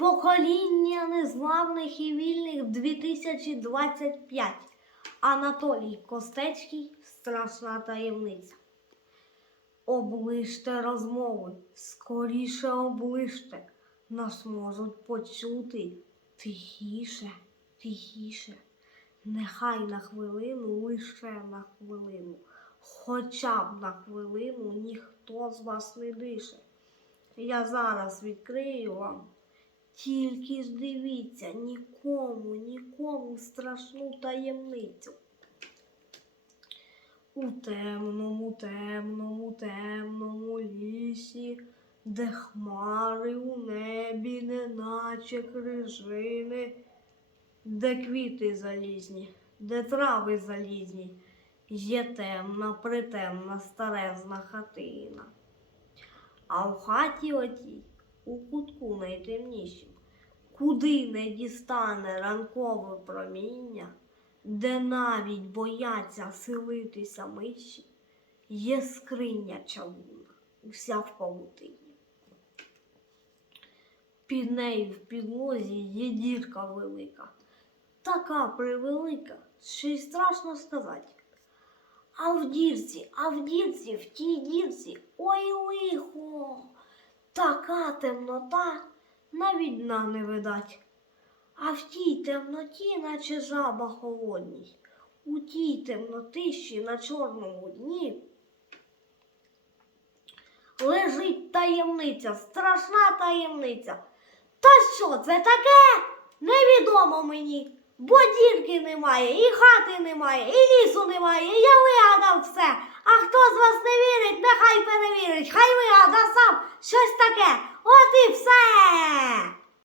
Покоління незламних і вільних 2025. Анатолій Костецький. Страшна таємниця. Оближте розмови, скоріше оближте. Нас можуть почути тихіше, тихіше. Нехай на хвилину, лише на хвилину, хоча б на хвилину ніхто з вас не дише. Я зараз відкрию вам. Тільки ж дивіться, нікому, нікому страшну таємницю. У темному, темному, темному лісі, де хмари у небі, неначе крижини, де квіти залізні, де трави залізні, є темна, притемна старезна хатина. А в хаті отій, у кутку найтемнішім, куди не дістане ранкове проміння, де навіть бояться селитися миші, є скриня чавуна, уся в павутині. Під нею в підлозі є дірка велика, така превелика, що й страшно сказати. А в дірці, а в дірці, в тій дірці, ой лихо, така темнота, навіть дна не видать. А в тій темноті, наче жаба холодній, у тій темнотищі на чорному дні лежить таємниця, страшна таємниця. Та що це таке? Невідомо мені. Бо дірки немає, і хати немає, і лісу немає. і Я вигадав все. щось таке. От і все.